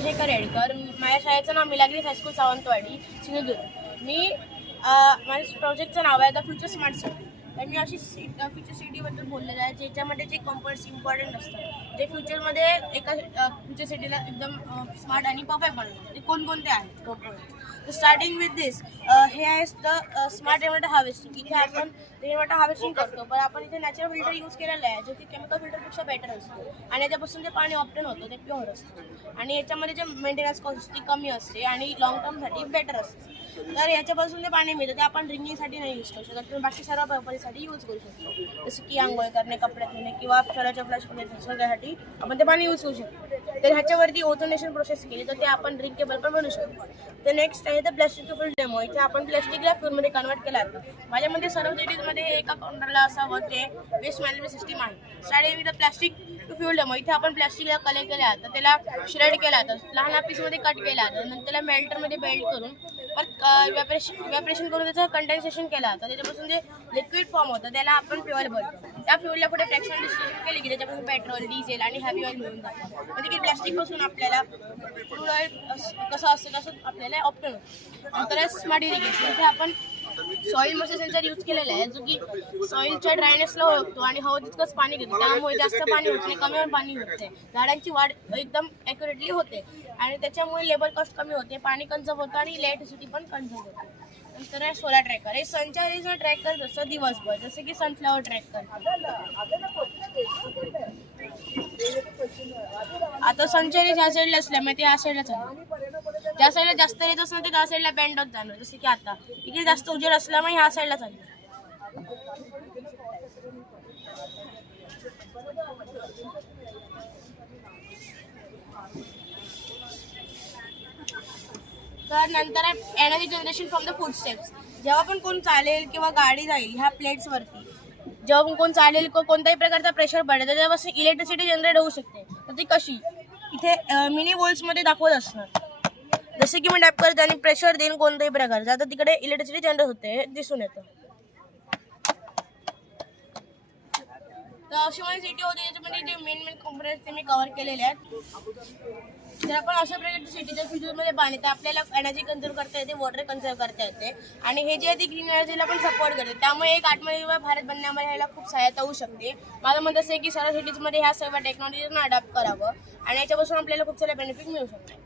शेखर येडकर. माझ्या शाळेचं नाव मिलाग्री हायस्कूल सावंतवाडी सिंधुदुर्ग. मी माझ्या प्रोजेक्टचं नाव आहे द फ्युचर स्मार्ट सिटी. तर मी अशी फ्युचर सिटीबद्दल बोललेलं आहे ज्याच्यामध्ये जे कंपोनंट्स इम्पॉर्टंट असतात जे फ्युचरमध्ये एका फ्युचर सिटीला एकदम स्मार्ट आणि परफेक्ट बनवतात ते कोणकोणते आहेत कंपोनंट्स. तर स्टार्टिंग विथ दिस हे आहे द स्मार्ट रेनवॉटर हार्वेस्टिंग. इथे आपण रेनवॉटर हार्वेस्टिंग करतो पण आपण इथे नॅचरल फिल्टर यूज केलेला आहे जो की केमिकल फिल्टरपेक्षा बेटर असतो आणि याच्यापासून जे पाणी ऑप्टेन होतं ते प्युअर असतं आणि याच्यामध्ये जे मेंटेनन्स कॉस्ट ती कमी असते आणि लॉंग टर्मसाठी बेटर असते. तर याच्यापासून जे पाणी मिळतं ते आपण ड्रिंकिंगसाठी नाही यूज करू शकत पण बाकी सर्व पर्पजसाठी यूज करू शकतो. जसं की आंघोळ करणे, कपडे धुणे किंवा शहराच्या फ्लॅश वगैरे सगळ्यासाठी आपण ते पाणी यूज करू शकतो. तर ह्याच्यावरती ओझोनेशन प्रोसेस केली तर ते आपण ड्रिंकेबल पण बनवू शकतो. तर नेक्स्ट आहे the plastic to fuel demo. इथे आपण प्लॅस्टिकला फ्यूलमध्ये कन्वर्ट केलं आहे. माझ्यामध्ये सर्व सिटीजमध्ये एका काउंटरला असावं ते वेस्ट मॅनेजमेंट सिस्टीम आहे. Starting with the plastic to fuel demo. इथे आपण प्लॅस्टिकला कलेक्ट केलं आहे तर त्याला श्रेड केलं आहे लहान पीसमध्ये कट केलं आहे नंतर त्याला मेल्टरमध्ये बेल्ट करून इव्हॅपोरेशन करून त्याचं कंडेन्सेशन केलं जातं. त्याच्यापासून जे लिक्विड फॉर्म होतं त्याला आपण फ्युअल बोलतो. त्या फ्युअलला पुढे फ्रॅक्शन डिस्ट्रीब्यूट केली की त्याच्यापासून पेट्रोल, डिझेल आणि हॅवी ऑइल मिळून जातं. म्हणजे की प्लॅस्टिकपासून आपल्याला क्रूड ऑइल कसं असतं तसं आपल्याला ऑप्शन होतं. नंतर स्मार्ट इरिगेशन. इथे आपण सॉईल मॉइश्चर सेन्सर यूज केलेला आहे जो की सॉईलच्या ड्रायनेसला ओळखतो आणि हवं तितकंच पाणी घेतो. त्यामुळे जास्त पाणी होत नाही, कमी पाणी होते, झाडांची वाढ एकदम ॲक्युरेटली होते आणि त्याच्यामुळे लेबर कॉस्ट कमी होते, पाणी कन्झर्व होतं आणि इलेक्ट्रिसिटी पण कन्झर्व होते. नंतर आहे सोलार ट्रॅकर. हे सनच्या रेजला ट्रॅक करत असतं दिवसभर जसं की सनफ्लॉवर ट्रॅक करतो. आता सनच्या रेज ह्या साईडला असल्यामुळे ते ह्या साईडला चालू, ज्या साईडला जास्त रेज असणार ते त्या साईडला बँड होत जाणार. जसं की आता इकडे जास्त उजेड असल्यामुळे ह्या साईडला चालू. तर नंतर आहे energy generation from the food steps. जेव्हा पण कोण चालेल किंवा गाडी जाईल ह्या प्लेट्सवरती जेव्हा पण कोण चालेल कोणत्याही प्रकारचा प्रेशर पडेल तर त्यापासून इलेक्ट्रिसिटी जनरेट होऊ शकते. तर ती कशी इथे मिनी वोल्ट्समध्ये दाखवत असणार. जसे की मी टॅप करते आणि प्रेशर देईन कोणत्याही प्रकारचा आता तिकडे इलेक्ट्रिसिटी जनरेट होते हे दिसून येतं. तर अशी माझी सिटी होती याच्यामध्ये जे मेन कंपोनंट्स ते मी कव्हर केलेले आहेत. जर आपण अशा प्रकारच्या सिटीच्या फ्युचरमध्ये पाणी तर आपल्याला एनर्जी कन्झर्व करता येते, वॉटर कन्झर्व करता येते आणि हे जे आहे ते ग्रीन एनर्जीला पण सपोर्ट करते. त्यामुळे एक आत्मनिर्भर भारत बनण्यामध्ये ह्याला खूप सहायता होऊ शकते. माझं मत असं आहे की सर्व सिटीजमध्ये ह्या सर्व टेक्नॉलॉजीजना अडॉप्ट करावं आणि याच्यापासून आपल्याला खूप सारे बेनिफिट मिळू शकतात.